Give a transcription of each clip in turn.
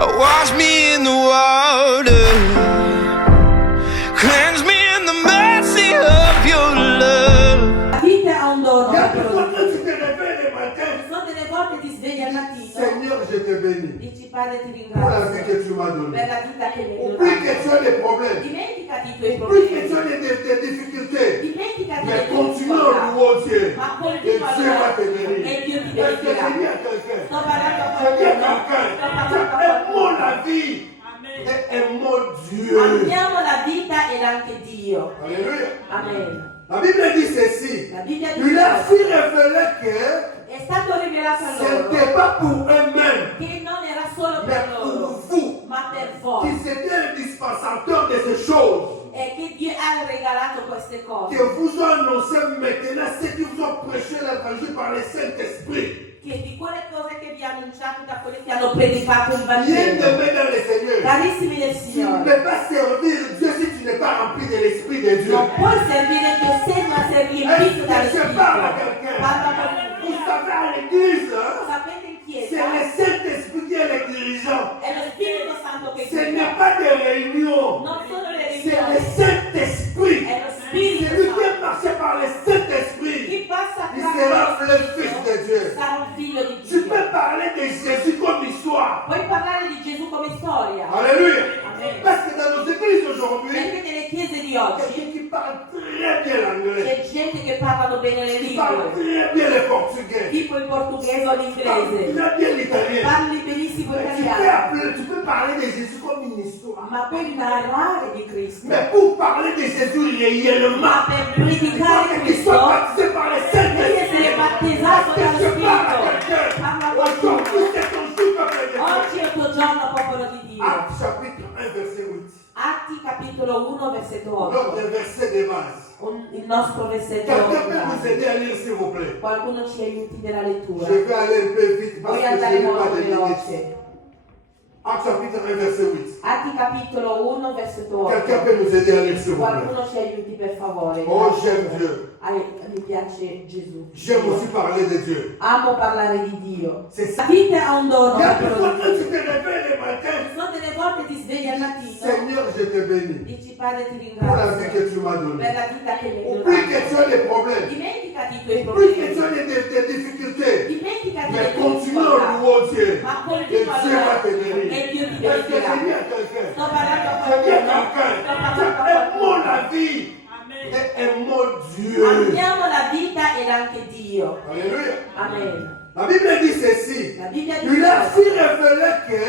Wash me in the water, cleanse me in the mercy of your love. La vita ha un dono. Quand tu te réveilles le matin, Sono delle volte ti svegli al mattino. Seigneur, je te bénis Dici Padre ti pour la vie ringrazio que tu m'as donnée. per la vita che mi hai Oublie que donato. tu as des problèmes. Dimenticati i tuoi Oublie que tu problemi. as des difficultés. Dimenticati Mais le tue continue à difficoltà. louer Dieu. Ma Et continua a Dieu va te lodare bénir. e Dio ti Est-ce que je benedica. dis à quelqu'un? Sto parlando a Je dis à qualcuno. quelqu'un. Sto parlando a Aimons qualcuno. la vie et aimons Dieu. Amiamo la vita ed anche Dio. Alléluia. Amen. La Bible dit ceci. La Bibbia Il a dice su révéler que è stato rivelato a ce loro n'était pas pour eux-mêmes, che non era solo mais per pour loro, vous, ma per qui voi. c'était le dispensateur de ces choses. E che Dio ha regalato queste cose. Que vous ont annoncé maintenant ceux qui vous ont prêché l'évangile par le Saint-Esprit. Che di quelle cose che vi ha annunciato da quelli che hanno predicato il Bien Vangelo. aimé dans le Seigneur. Carissimi del Tu ne Signore, peux pas servir Dieu si tu n'es pas rempli de l'Esprit de Dieu. non puoi servire Dio se non sei riempito dallo Je Spirito. parle à quelqu'un. Parla a qualcuno. Vous savez, à l'église, hein, Sapete in c'est chiesa le Saint-Esprit qui est le dirigeant. è lo Spirito Santo che Ce guida. n'est pas des réunions. Non sono le C'est le riunioni, Saint-Esprit. è lo C'est Spirito lui qui Santo. est marché par le Saint-Esprit. Chi passa Il sera le Fils de Dieu. sarà un figlio di Tu Dio. peux parler de Jésus comme histoire. Puoi parlare di Gesù come storia. Alléluia. Amen. Parce que dans nos églises aujourd'hui, Perché nelle chiese di il y a oggi quelqu'un qui parle très bien l'anglais, c'è gente che parlano bene le qui parle lingue, très bien le portugais, tipo il portoghese o qui parle l'inglese. très bien l'italien. Parli benissimo Mais italiano, tu peux parler de Jésus comme une histoire. ma puoi narrare di Cristo. Mais pour parler de Jésus réellement, Ma per il predicare faut qu'il soit Cristo baptisé par le devi Saint-Esprit. essere battezzato dallo Je parle à Spirito. quelqu'un. Parla a qualcuno. Aujourd'hui, c'est ton jour, peuple de Dieu. Oggi è il tuo giorno, popolo di Dio. Actes chapitre 1, verset 8. Atti capitolo 1, versetto 8. Notre verset de base. Il nostro versetto Quelqu'un peut nous 8. aider à lire, s'il vous plaît. Qualcuno ci aiuti nella lettura. Je vais aller un peu vite parce Voglio que je andare n'ai pas molto de minutes. veloce. Actes chapitre 1, verset 8. Atti capitolo 1, versetto Quelqu'un 8. peut nous aider à lire, s'il vous plaît. Qualcuno ci aiuti per favore. Oh, j'aime Dieu. Mi piace Gesù. J'aime aussi parler de Dieu. Amo parlare di Dio. C'est ça. La vita ha un dono. Il y a popolo quelquefois di quand tu Dio. te réveilles le matin, Sono delle volte ti svegli al mattino. Seigneur, je te bénis Dici Padre ti pour la vie ringrazio que tu m'as donnée. per la vita che mi hai Oublie que donato. tu as des problèmes. Dimenticati i tuoi Oublie que tu problemi. as des difficultés. Dimenticati Mais le tue continue à difficoltà. louer Dieu. Ma Et continua a Dieu va te lodare bénir. e Dio ti Est-ce que je benedica. dis à quelqu'un? Sto parlando a Je dis à qualcuno. quelqu'un. Sto parlando a Aimons qualcuno. la vie et aimons Dieu. Amiamo la vita ed anche Dio. Alléluia. Amen. La Bible dit ceci. La Bibbia Il a dice su révéler que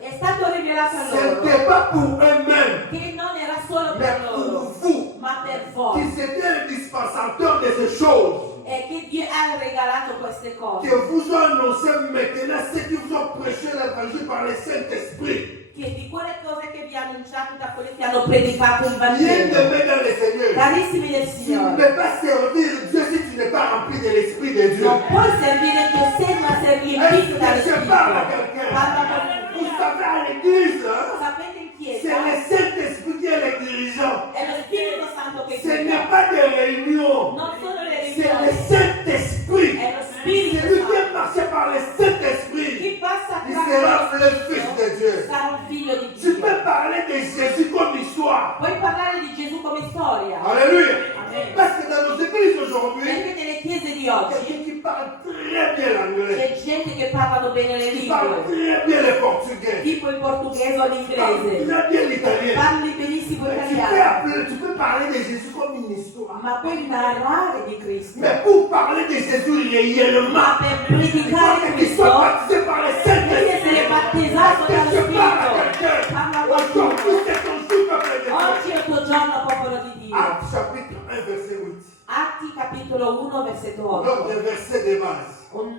è stato rivelato a ce loro n'était pas pour eux-mêmes, che non era solo mais per pour loro, vous, ma per qui voi. c'était le dispensateur de ces choses. E che Dio ha regalato queste Que cose. vous ont annoncé maintenant ceux qui vous ont prêché l'évangile par le Saint-Esprit. Che di quelle cose che vi ha annunciato da quelli che hanno predicato il Bien Vangelo. aimé dans le Seigneur. Carissimi del Tu ne Signore, peux pas servir Dieu si tu n'es pas rempli de l'Esprit de Dieu. non puoi servire Dio se non sei riempito dallo Je Spirito. parle à quelqu'un. Parla a Vous qualcuno. savez, à l'église, hein, Sapete in c'est chiesa le Saint-Esprit qui est le dirigeant. è lo Spirito Santo che Ce n'est guida. pas des réunions. Non sono le C'est le riunioni, Saint-Esprit. è lo C'est Spirito lui qui Santo. est marché par le Saint-Esprit. Chi passa Il sera le Fils de Dieu. sarà un figlio di Tu Dio. peux parler de Jésus comme histoire. Puoi parlare di Gesù come storia. Alléluia. Amen. Parce que dans nos églises aujourd'hui, Perché nelle chiese di il y a oggi quelqu'un qui parle très bien l'anglais, c'è gente che parlano bene le qui parle lingue, très bien le portugais, tipo il portoghese o qui parle l'inglese. très bien l'italien. Parli benissimo Mais italiano, tu peux parler de Jésus comme une histoire. ma puoi narrare di Cristo. Mais pour parler de Jésus réellement, Ma per il predicare faut qu'il soit Cristo baptisé par le devi Saint-Esprit. essere battezzato Est-ce dallo que je parle à Spirito. quelqu'un? Parla a qualcuno. Aujourd'hui, c'est ton jour, peuple de Dieu. Oggi è il tuo giorno, popolo di Dio. Actes chapitre 1, verset 8. Atti capitolo 1, versetto 8. Notre verset de base.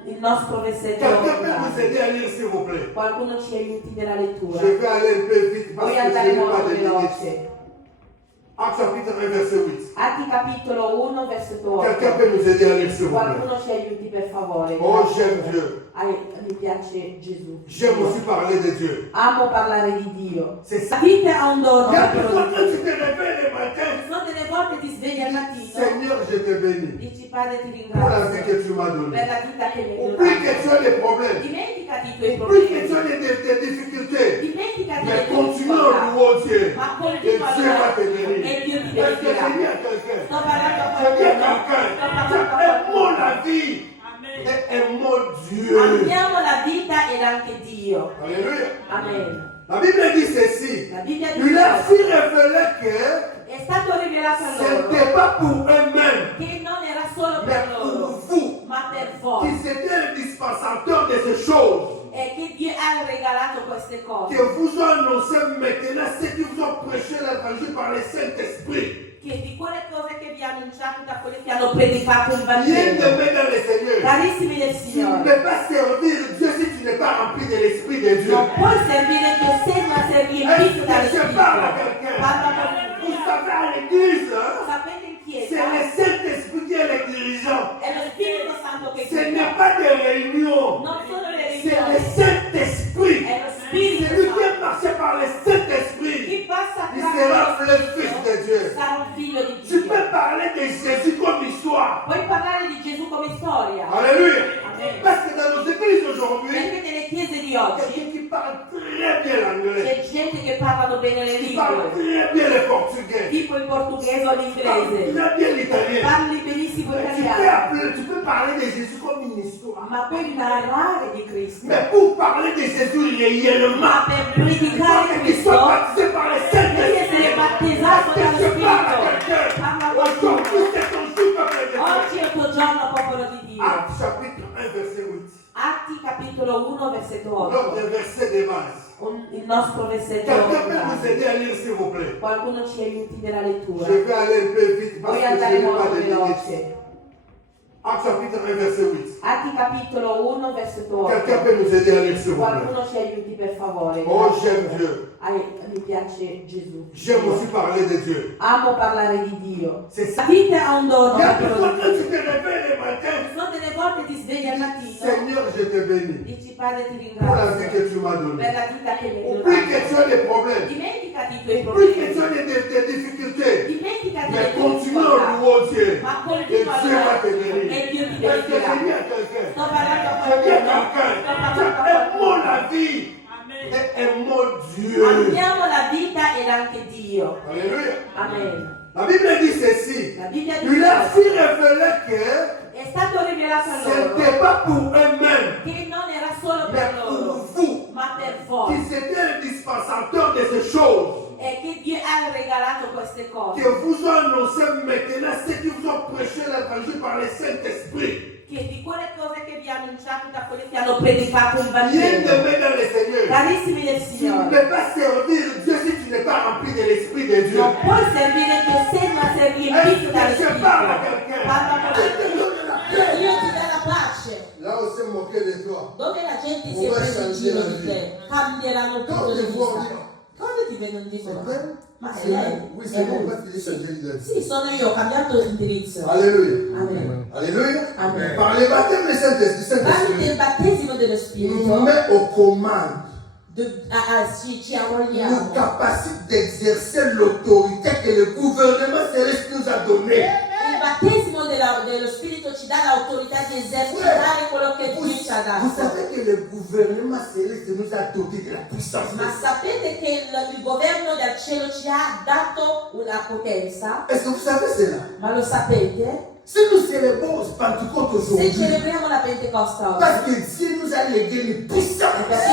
Il nostro versetto Quelqu'un peut nous 8. aider à lire, s'il vous plaît. Qualcuno ci aiuti nella lettura. Je vais aller un peu vite parce Voglio que je andare n'ai pas molto de minutes. veloce. Actes chapitre 1, verset 8. Atti capitolo 1, versetto Quelqu'un 8. peut nous aider à lire, s'il vous plaît. Qualcuno ci aiuti per favore. Oh, j'aime Dieu. Mi piace Gesù. J'aime aussi parler de Dieu. Amo parlare di Dio. C'est ça. La vita ha un dono. Il y a popolo quelquefois di quand Dio. tu te réveilles le matin, Sono delle volte ti svegli al mattino. Seigneur, je te bénis Dici Padre ti pour la vie ringrazio que tu m'as donnée. per la vita che mi hai Oublie que donato. tu as des problèmes. Dimenticati Dimenticati i tuoi Oublie que problemi. tu as des difficultés. Dimenticati le Mais tue continue à difficoltà. louer Dieu. Ma Et continua a Dieu va te lodare. bénir. E Dio ti Est-ce que benedierà. j'ai dit à quelqu'un? Sto parlando a J'ai dit à qualcuno. quelqu'un. Sto parlando a Aimons qualcuno. la vie. Et aimons Dieu. Amiamo la vita ed anche Dio. Alléluia. Amen. La Bible dit ceci. La Bibbia Il leur dice fit révéler que è stato rivelato a ce n'était loro pas pour eux-mêmes, che non era solo mais per pour loro, vous, ma per qui voi. c'était le dispensateur de ces choses. E che Dio ha regalato queste Que cose. vous ont annoncé maintenant ceux qui vous ont prêché l'évangile par le Saint-Esprit. Che di quelle cose che vi ha annunciato da quelli che hanno predicato il Bien Vangelo. aimé dans le Seigneur. Carissimi del Tu ne Signore, peux pas servir Dieu si tu n'es pas rempli de l'Esprit de Dieu. non puoi servire Dio se non sei riempito dallo Je Spirito. parle à quelqu'un. Parla Vous con savez, à l'église, sapete in c'est chiesa le Saint-Esprit qui est le dirigeant. è lo Spirito Santo che Ce n'est guida. pas des réunions. Non sono le C'est le religioni, Saint-Esprit. è lo C'est Spirito lui qui est Santo. marché par le Saint-Esprit. Chi passa Il attraverso sera lo le Fils de Dieu. Spirito sarà un figlio di Tu Dio. peux parler de Jésus comme histoire. Puoi parlare di Gesù come storia. Alléluia. Amen. Parce que dans nos églises aujourd'hui, Perché nelle chiese di il y a oggi quelqu'un qui parle très bien l'anglais, c'è gente che parlano bene le qui parle lingue, très bien le portugais, tipo il portoghese o qui parle l'inglese. très bien l'italien. Parli benissimo Tu italiano, tu peux parler de Jésus comme une histoire. ma puoi narrare di Cristo. Mais pour parler de Jésus réellement, Ma per il predicare faut qu'il soit Cristo baptisé par le devi Saint-Esprit. essere battezzato Est-ce dallo que je parle à Spirito. quelqu'un? Parla a qualcuno. Aujourd'hui, c'est ton jour, peuple de Dieu. Oggi è il tuo giorno, popolo di Dio. Actes chapitre 1, verset 8. Atti capitolo 1 versetto Notre 8. verset de base. Il nostro versetto Quelqu'un peut 8. nous aider à lire, s'il vous plaît. Qualcuno ci aiuti nella lettura. Je vais aller un peu vite parce Voglio que je andare n'ai pas molto de minutes. veloce. Actes chapitre 1, verset 8. Atti capitolo 1 versetto Quelqu'un 8. peut nous aider à lire, s'il vous plaît. Qualcuno ci aiuti per favore. Oh, Grazie. j'aime Dieu. Mi piace Gesù. J'aime aussi parler de Dieu. Amo parlare di Dio. C'est ça. La vita ha un dono. Il y a popolo des fois di quand Dio. tu te réveilles le matin, Ci sono delle volte ti svegli al mattino. Seigneur, je te bénis Dici Padre ti pour la vie ringrazio que tu m'as donnée. per la vita che mi hai Oublie que donato. tu as des problèmes. Dimenticati i tuoi Oublie que tu problemi. as des difficultés. Dimenticati le Mais tue continue à difficoltà. louer Dieu. Ma Et continua a Dieu va te lodare bénir. e Dio ti Est-ce que j'ai benedierà. dit à quelqu'un? Sto parlando a J'ai dit à qualcuno. quelqu'un. Sto parlando a Aimons qualcuno. la vie. Et aimons Dieu. Amiamo la vita ed anche Dio. Alléluia. Amen. La Bible dit ceci. La Bibbia Il leur dice fit révéler que è stato rivelato a ce loro n'était pas pour eux-mêmes, che non era solo mais per pour loro, vous, ma per qui voi. c'était le dispensateur de ces choses. E che Dio ha regalato queste cose. Que vous ont annoncé maintenant ceux qui vous ont prêché l'évangile par le Saint-Esprit. Che di quelle cose che vi ha annunciato da quelli che hanno predicato il Bien Vangelo. aimé dans le Seigneur. Carissimi del Tu ne Signore, peux pas servir Dieu si tu n'es pas rempli de l'Esprit de Dieu. non puoi servire Dio se non sei riempito dallo Est-ce que je parle à Spirito. quelqu'un? Parla con Je te donne la paix. Dio ti dà la pace. Là où c'est moqué de toi. Dove la gente si On è va presa in changer giro la di vie. te, cambieranno il punto Quand di tu vois vista. Dieu, Quando ti vedono dicono, c'est vrai? ma è C'est lei? vrai. Oui, È c'est bon, lui. on va finir changer d'identité. Sì, sono io, ho cambiato indirizzo. Alléluia. Amen. Alléluia. Amen. Par le baptême du Saint-Esprit, Tramite il battesimo dello nous Spirito met aux commandes, ci nous arrogliamo. capacite d'exercer l'autorité que le gouvernement céleste nous a donnée. Il battesimo dello Spirito ci dà l'autorità di esercitare quello che Vous, Dio ci ha vous dato. savez que le gouvernement céleste nous a doté de la puissance. Ma sapete che il governo del cielo ci ha dato una potenza? Est-ce que vous savez cela? Ma lo sapete? Si nous célébrons Pentecôte Se aujourd'hui, celebriamo la Pentecoste oggi, parce que Dieu nous a légué une puissance. è perché